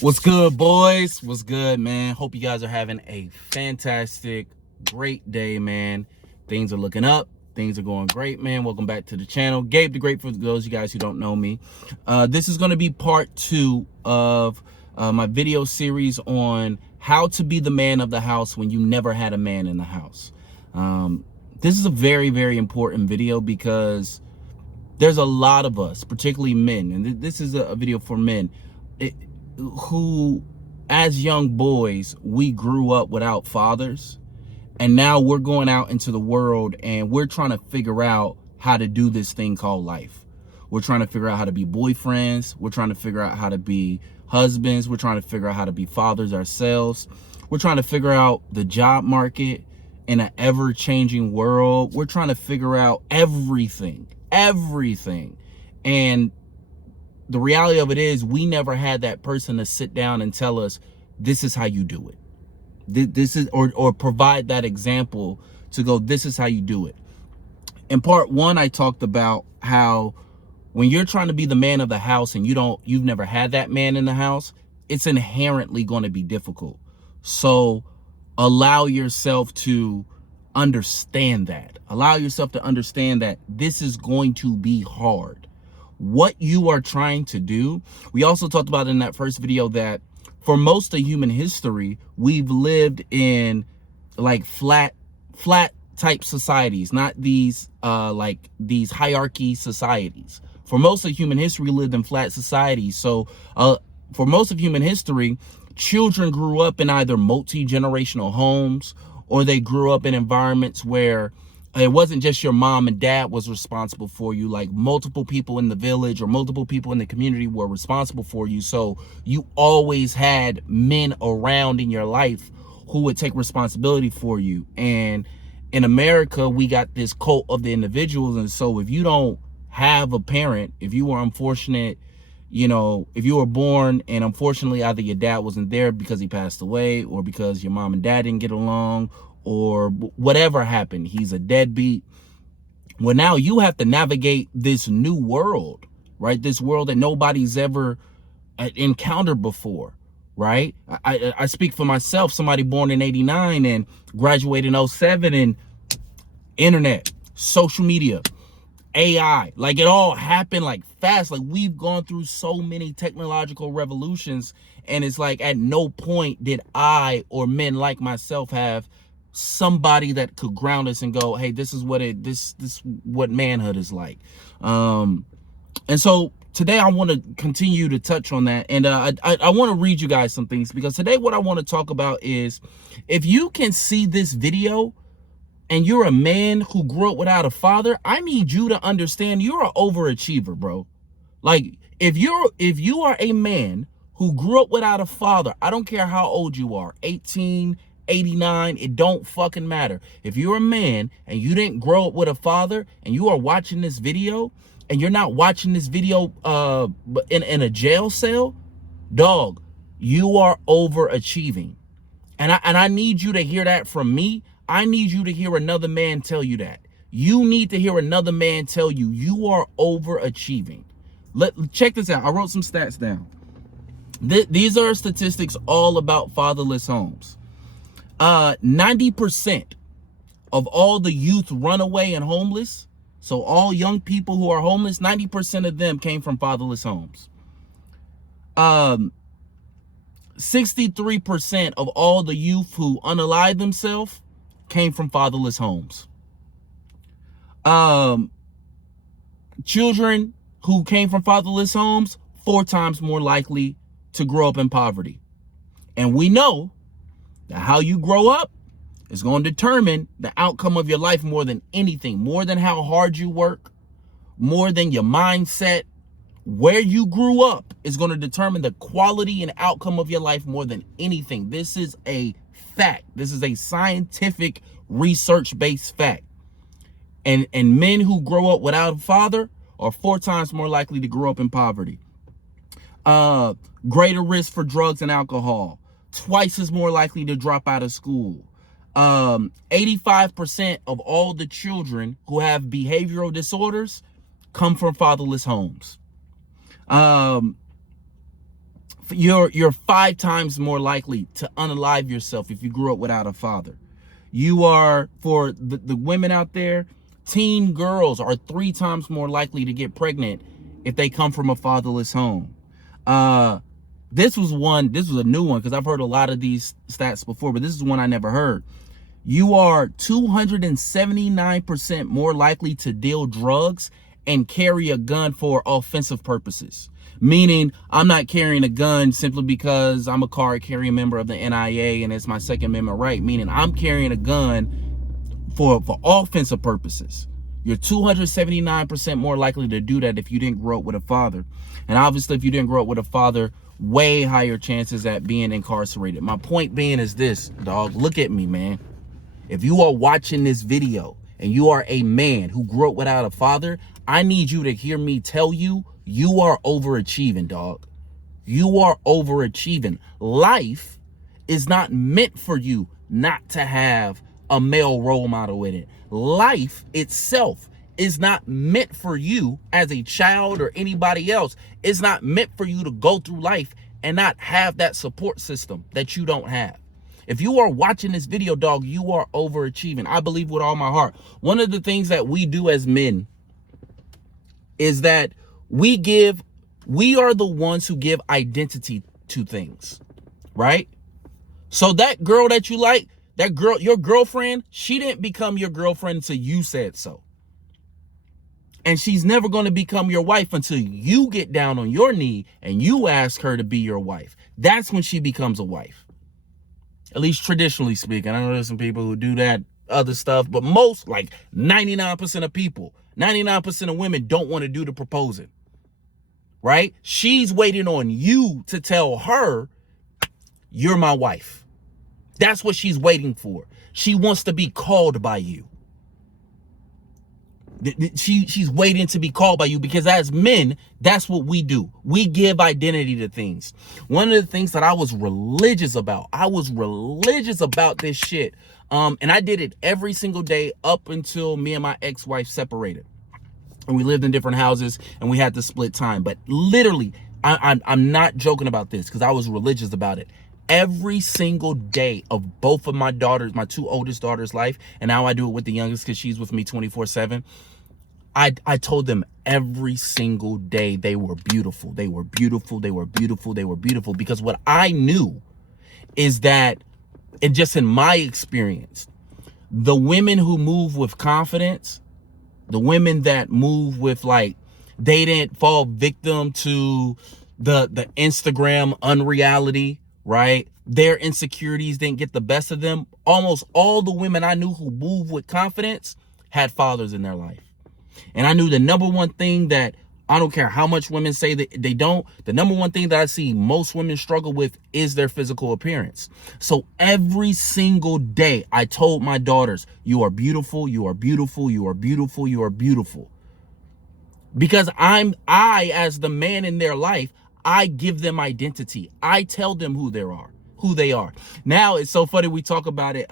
What's good, boys? What's good, man? Hope you guys are having a fantastic, great day, man. Things are looking up. Things are going great, man. Welcome back to the channel. Gabe the Great, for those of you guys who don't know me. This is going to be part 2 of my video series on how to be the man of the house when you never had a man in the house. This is a very, very important video because there's a lot of us, particularly men, and this is a video for men, who as young boys, we grew up without fathers, and now we're going out into the world and we're trying to figure out how to do this thing called life. We're trying to figure out how to be boyfriends. We're trying to figure out how to be husbands. We're trying to figure out how to be fathers ourselves. We're trying to figure out the job market in an ever-changing world. We're trying to figure out everything. And the reality of it is, we never had that person to sit down and tell us, this is how you do it. This is, or provide that example to go, this is how you do it. In part 1, I talked about how when you're trying to be the man of the house and you've never had that man in the house, it's inherently going to be difficult. So allow yourself to understand that. Allow yourself to understand that this is going to be hard. What you are trying to do, we also talked about in that first video that for most of human history, we've lived in like flat type societies, not these like these hierarchy societies. For most of human history, we lived in flat societies. So for most of human history, children grew up in either multi-generational homes, or they grew up in environments where it wasn't just your mom and dad was responsible for you. Like multiple people in the village or multiple people in the community were responsible for you. So you always had men around in your life who would take responsibility for you. And in America, we got this cult of the individuals. And so if you don't have a parent, if you were unfortunate, you know, if you were born and unfortunately either your dad wasn't there because he passed away, or because your mom and dad didn't get along, or whatever happened, he's a deadbeat. Well, now you have to navigate this new world, right? This world that nobody's ever encountered before, right? I speak for myself, somebody born in 89 and graduated in 07, and internet, social media, AI, like it all happened like fast. Like we've gone through so many technological revolutions, and it's like at no point did I or men like myself have somebody that could ground us and go, hey, this is what what manhood is like. And so today I want to continue to touch on that, and I want to read you guys some things, because today what I want to talk about is, if you can see this video and you're a man who grew up without a father, I need you to understand you're an overachiever, bro. Like if you are a man who grew up without a father, I don't care how old you are, 18, 89, it don't fucking matter. If you're a man and you didn't grow up with a father and you are watching this video, and you're not watching this video in a jail cell, dog, you are overachieving. And I need you to hear that from me. I need you to hear another man tell you that. You need to hear another man tell you you are overachieving. Check this out. I wrote some stats down. These are statistics all about fatherless homes. 90% of all the youth runaway and homeless, so all young people who are homeless, 90% of them came from fatherless homes. 63% of all the youth who unalive themselves came from fatherless homes. Children who came from fatherless homes, 4 times more likely to grow up in poverty. And we know that how you grow up is going to determine the outcome of your life more than anything, more than how hard you work, more than your mindset. Where you grew up is going to determine the quality and outcome of your life more than anything. This is a fact. This is a scientific, research-based fact. And men who grow up without a father are 4 times more likely to grow up in poverty. Greater risk for drugs and alcohol. Twice as more likely to drop out of school. 85% of all the children who have behavioral disorders come from fatherless homes. You're 5 times more likely to unalive yourself if you grew up without a father. You are, for the women out there, teen girls are 3 times more likely to get pregnant if they come from a fatherless home. This was a new one, because I've heard a lot of these stats before, but this is one I never heard. You are 279% more likely to deal drugs and carry a gun for offensive purposes. Meaning, I'm not carrying a gun simply because I'm a card carrying member of the NIA and it's my Second Amendment right. Meaning, I'm carrying a gun for offensive purposes. You're 279% more likely to do that if you didn't grow up with a father. And obviously, if you didn't grow up with a father, way higher chances at being incarcerated. My point being is this, dog. Look at me, man. If you are watching this video and you are a man who grew up without a father, I need you to hear me tell you, you are overachieving, dog. You are overachieving. Life is not meant for you not to have a male role model in it. Life itself is not meant for you as a child or anybody else. It's not meant for you to go through life and not have that support system that you don't have. If you are watching this video, dog, you are overachieving. I believe with all my heart. One of the things that we do as men is that we are the ones who give identity to things, right? So that girl that you like, that girl, your girlfriend, she didn't become your girlfriend until you said so. And she's never going to become your wife until you get down on your knee and you ask her to be your wife. That's when she becomes a wife. At least traditionally speaking. I know there's some people who do that other stuff, but most, like 99% of people, 99% of women don't want to do the proposing, right? She's waiting on you to tell her, you're my wife. That's what she's waiting for. She wants to be called by you. She's waiting to be called by you, because as men, that's what we do. We give identity to things. One of the things that I was religious about this shit. And I did it every single day up until me and my ex-wife separated. And we lived in different houses and we had to split time. But literally, I'm not joking about this, because I was religious about it. Every single day of both of my daughters, my 2 oldest daughters' life, and now I do it with the youngest because she's with me 24/7. I told them every single day they were beautiful. They were beautiful. They were beautiful. They were beautiful. Because what I knew is that, and just in my experience, the women who move with confidence, the women that move with, like, they didn't fall victim to the Instagram unreality, right? Their insecurities didn't get the best of them. Almost all the women I knew who moved with confidence had fathers in their life. And I knew the number one thing that, I don't care how much women say that they don't, the number one thing that I see most women struggle with is their physical appearance. So every single day I told my daughters, you are beautiful, you are beautiful, you are beautiful, you are beautiful. Because I, as the man in their life, I give them identity. I tell them who they are. Now it's so funny, we talk about it,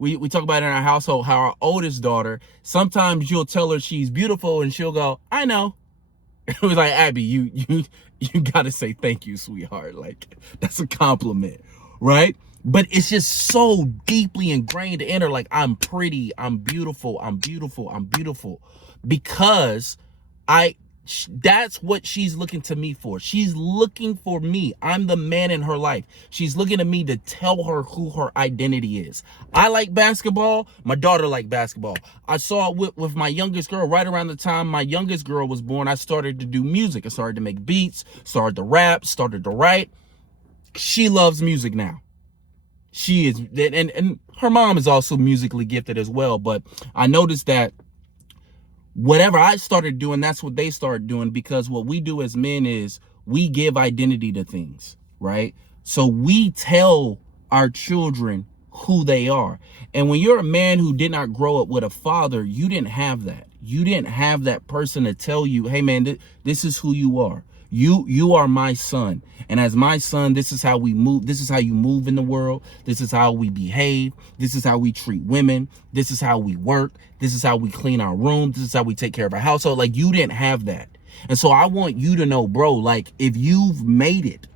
we talk about it in our household, how our oldest daughter, sometimes you'll tell her she's beautiful and she'll go, I know. It was like, Abby, you gotta say thank you, sweetheart. Like, that's a compliment, right? But it's just so deeply ingrained in her, like, I'm pretty, I'm beautiful, I'm beautiful, I'm beautiful. Because that's what she's looking to me for. She's looking for me. I'm the man in her life. She's looking to me to tell her who her identity is. I like basketball. My daughter liked basketball. I saw it with my youngest girl. Right around the time my youngest girl was born, I started to do music. I started to make beats, started to rap, started to write. She loves music now. She is, and her mom is also musically gifted as well. But I noticed that whatever I started doing, that's what they started doing, because what we do as men is we give identity to things, right? So we tell our children who they are. And when you're a man who did not grow up with a father, you didn't have that. You didn't have that person to tell you, hey man, this is who you are. You are my son. And as my son, this is how we move. This is how you move in the world. This is how we behave. This is how we treat women. This is how we work. This is how we clean our room. This is how we take care of our household. Like, you didn't have that. And so I want you to know, bro, like if you've made it,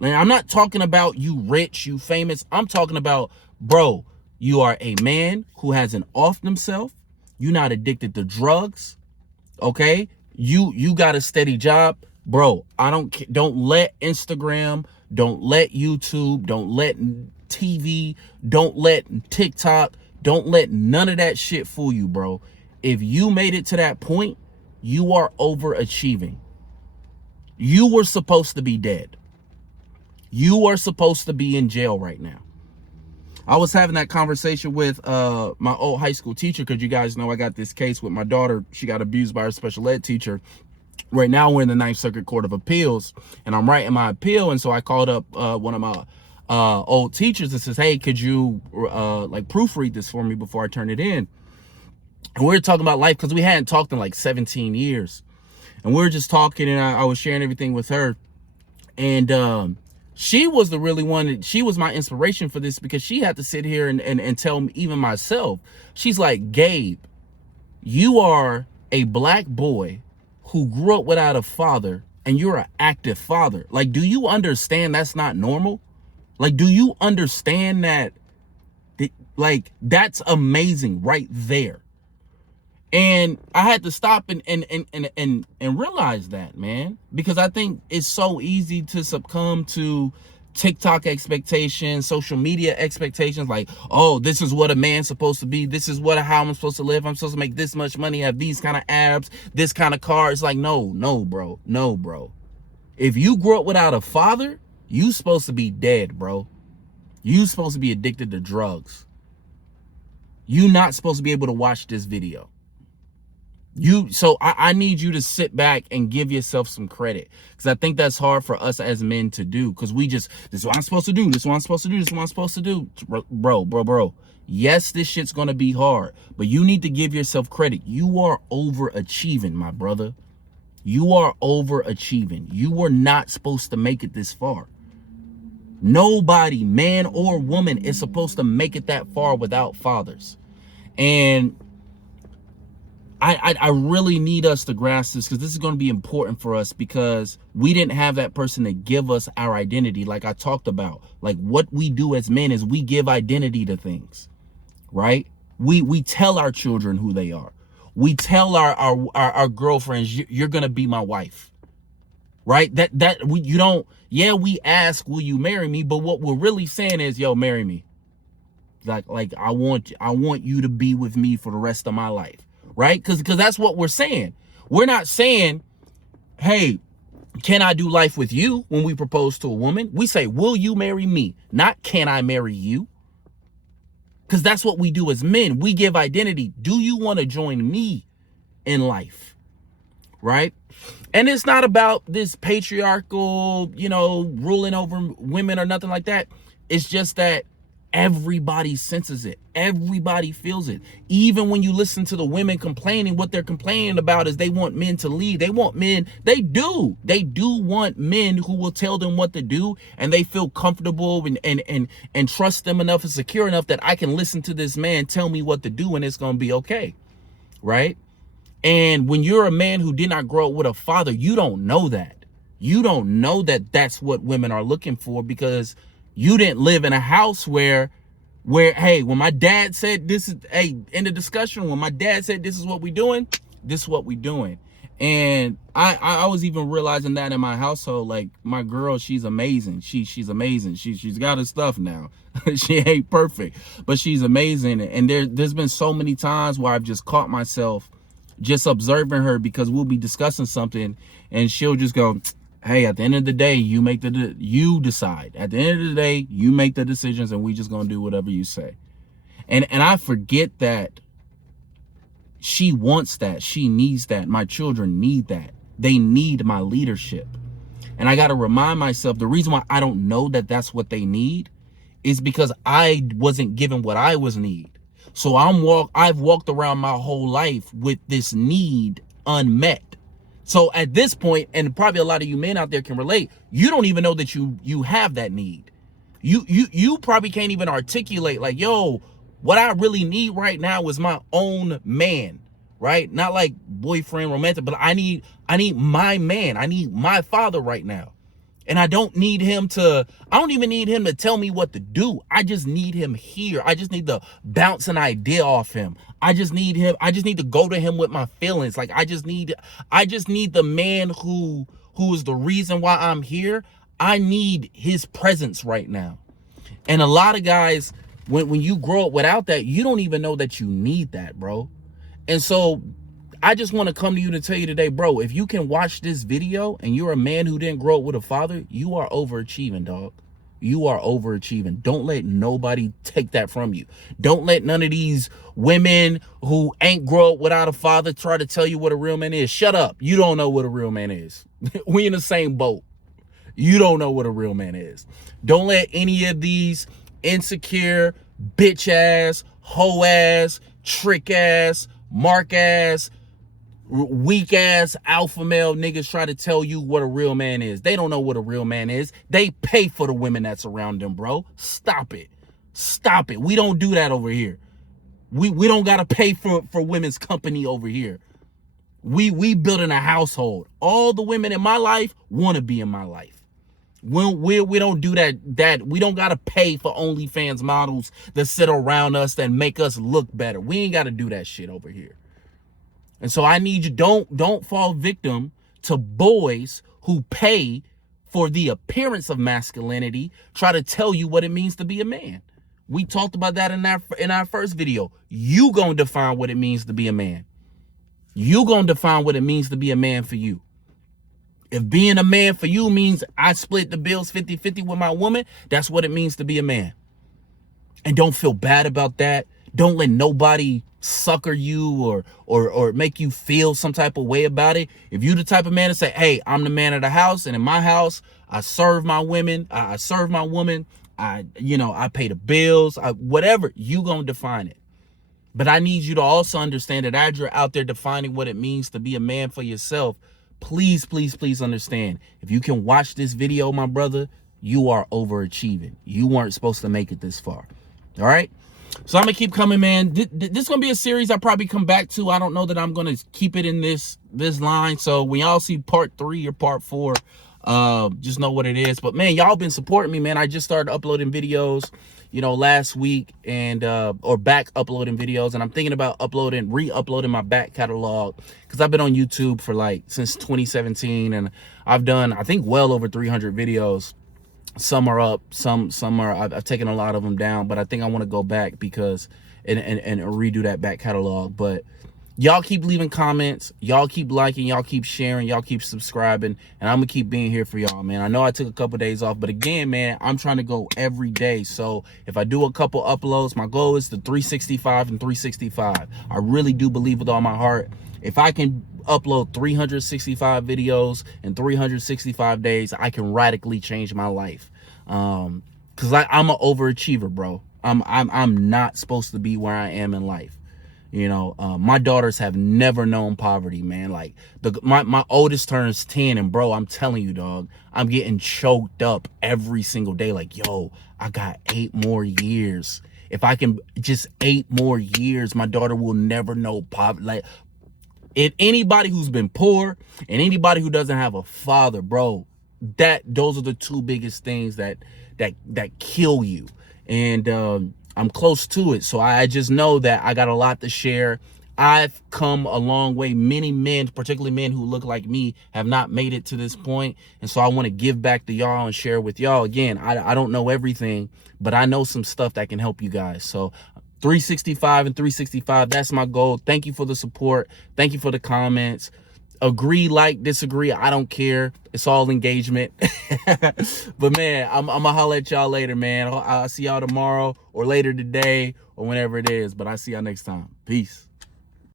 and I'm not talking about you rich, you famous. I'm talking about, bro, you are a man who has an off himself. You're not addicted to drugs. Okay, you got a steady job, bro. Don't let Instagram, don't let YouTube, don't let TV, don't let TikTok, don't let none of that shit fool you, bro. If you made it to that point, you are overachieving. You were supposed to be dead. You are supposed to be in jail right now. I was having that conversation with my old high school teacher, because you guys know I got this case with my daughter. She got abused by her special ed teacher. Right now we're in the Ninth Circuit Court of Appeals, and I'm writing my appeal. And so I called up one of my old teachers and says, hey, could you like proofread this for me before I turn it in? And we were talking about life, because we hadn't talked in like 17 years. And we were just talking, and I was sharing everything with her. And she was the really one. She was my inspiration for this, because she had to sit here and tell me, even myself, she's like, Gabe, you are a black boy who grew up without a father, and you're an active father. Like, do you understand that's not normal? Like, do you understand that? Like, that's amazing right there. And I had to stop and realize that, man, because I think it's so easy to succumb to TikTok expectations, social media expectations, like, oh, this is what a man's supposed to be. This is how I'm supposed to live. I'm supposed to make this much money, have these kind of abs, this kind of car. It's like, no, bro. No, bro. If you grew up without a father, you supposed to be dead, bro. You supposed to be addicted to drugs. You not supposed to be able to watch this video. So I need you to sit back and give yourself some credit, because I think that's hard for us as men to do, because we just, this is what I'm supposed to do, this is what I'm supposed to do, this is what I'm supposed to do. Bro. Yes, this shit's gonna be hard, but you need to give yourself credit. You are overachieving, my brother. You are overachieving. You were not supposed to make it this far. Nobody, man or woman, is supposed to make it that far without fathers. And I really need us to grasp this, because this is going to be important for us, because we didn't have that person to give us our identity. Like I talked about, like what we do as men is we give identity to things, right? We tell our children who they are. We tell our girlfriends, you're going to be my wife, right? We ask, will you marry me? But what we're really saying is, yo, marry me. Like I want you to be with me for the rest of my life. Right? Because that's what we're saying. We're not saying, hey, can I do life with you when we propose to a woman? We say, will you marry me? Not, can I marry you? Because that's what we do as men. We give identity. Do you want to join me in life? Right? And it's not about this patriarchal, ruling over women or nothing like that. It's just that everybody senses it. Everybody feels it. Even when you listen to the women complaining, what they're complaining about is they want men to lead. They want men. They do want men who will tell them what to do, and they feel comfortable and trust them enough and secure enough that I can listen to this man tell me what to do and it's going to be okay. Right? And when you're a man who did not grow up with a father, you don't know that. You don't know that that's what women are looking for, because you didn't live in a house where, hey, when my dad said this is, hey, in the discussion, when my dad said this is what we doing, this is what we doing. And I was even realizing that in my household, like my girl, she's amazing. She's amazing. She's got her stuff now. She ain't perfect, but she's amazing. And there's been so many times where I've just caught myself just observing her, because we'll be discussing something and she'll just go, hey, at the end of the day, you decide. At the end of the day, you make the decisions, and we just gonna do whatever you say. And I forget that she wants that. She needs that. My children need that. They need my leadership. And I got to remind myself, the reason why I don't know that that's what they need is because I wasn't given what I was need. So I've walked around my whole life with this need unmet. So at this point, and probably a lot of you men out there can relate, you don't even know that you have that need. You probably can't even articulate like, yo, what I really need right now is my own man. right? Not like boyfriend, romantic, but I need my man. I need my father right now. And I don't even need him to tell me what to do. I just need him here. I just need to bounce an idea off him. I just need to go to him with my feelings. Like I just need the man who is the reason why I'm here. I need his presence right now. And a lot of guys, when you grow up without that, you don't even know that you need that, bro. And so I just want to come to you to tell you today, bro, if you can watch this video and you're a man who didn't grow up with a father, you are overachieving, dog. You are overachieving. Don't let nobody take that from you. Don't let none of these women who ain't grow up without a father try to tell you what a real man is. Shut up. You don't know what a real man is. We in the same boat. You don't know what a real man is. Don't let any of these insecure, bitch ass, hoe ass, trick ass, mark ass, weak ass alpha male niggas try to tell you what a real man is. They don't know what a real man is. They pay for the women that's around them, bro. Stop it. Stop it. We don't do that over here. We don't gotta pay for women's company over here. We building a household. All the women in my life want to be in my life. We don't do that we don't gotta pay for OnlyFans models that sit around us that make us look better. We ain't gotta do that shit over here. And so I need you, don't fall victim to boys who pay for the appearance of masculinity, try to tell you what it means to be a man. We talked about that in our first video. You gonna define what it means to be a man. You gonna define what it means to be a man for you. If being a man for you means I split the bills 50-50 with my woman, that's what it means to be a man. And don't feel bad about that. Don't let nobody sucker you or make you feel some type of way about it. If you the type of man to say, hey, I'm the man of the house, and in my house, I serve my women, I serve my woman, I pay the bills, whatever, you gonna define it. But I need you to also understand that as you're out there defining what it means to be a man for yourself, please, please, please understand, if you can watch this video, my brother, you are overachieving. You weren't supposed to make it this far. All right? So I'm going to keep coming, man. This is going to be a series I probably come back to. I don't know that I'm going to keep it in this line. So when y'all see part 3 or part 4, just know what it is. But, man, y'all been supporting me, man. I just started uploading videos, last week and or back uploading videos. And I'm thinking about re-uploading my back catalog because I've been on YouTube for since 2017. And I've done, I think, well over 300 videos. Some are up, some are, I've taken a lot of them down, but I think I want to go back because and redo that back catalog. But y'all keep leaving comments, y'all keep liking, y'all keep sharing, y'all keep subscribing, and I'm gonna keep being here for y'all, man. I know I took a couple days off, but again, man, I'm trying to go every day. So if I do a couple uploads, my goal is to 365 and 365. I really do believe with all my heart, if I can upload 365 videos in 365 days, I can radically change my life. Cause I'm an overachiever, bro. I'm not supposed to be where I am in life. My daughters have never known poverty, man. Like my oldest turns 10, and bro, I'm telling you, dog, I'm getting choked up every single day. Like, yo, I got 8 more years. If I can just 8 more years, my daughter will never know poverty. Like, if anybody who's been poor and anybody who doesn't have a father, bro, those are the 2 biggest things that kill you. And I'm close to it. So I just know that I got a lot to share. I've come a long way. Many men, particularly men who look like me, have not made it to this point. And so I want to give back to y'all and share with y'all. Again, I don't know everything, but I know some stuff that can help you guys. So 365 and 365, that's my goal. Thank you for the support. Thank you for the comments. Agree, like, disagree, I don't care. It's all engagement. But man, I'm gonna holler at y'all later, man. I'll see y'all tomorrow or later today or whenever it is. But I'll see y'all next time. Peace.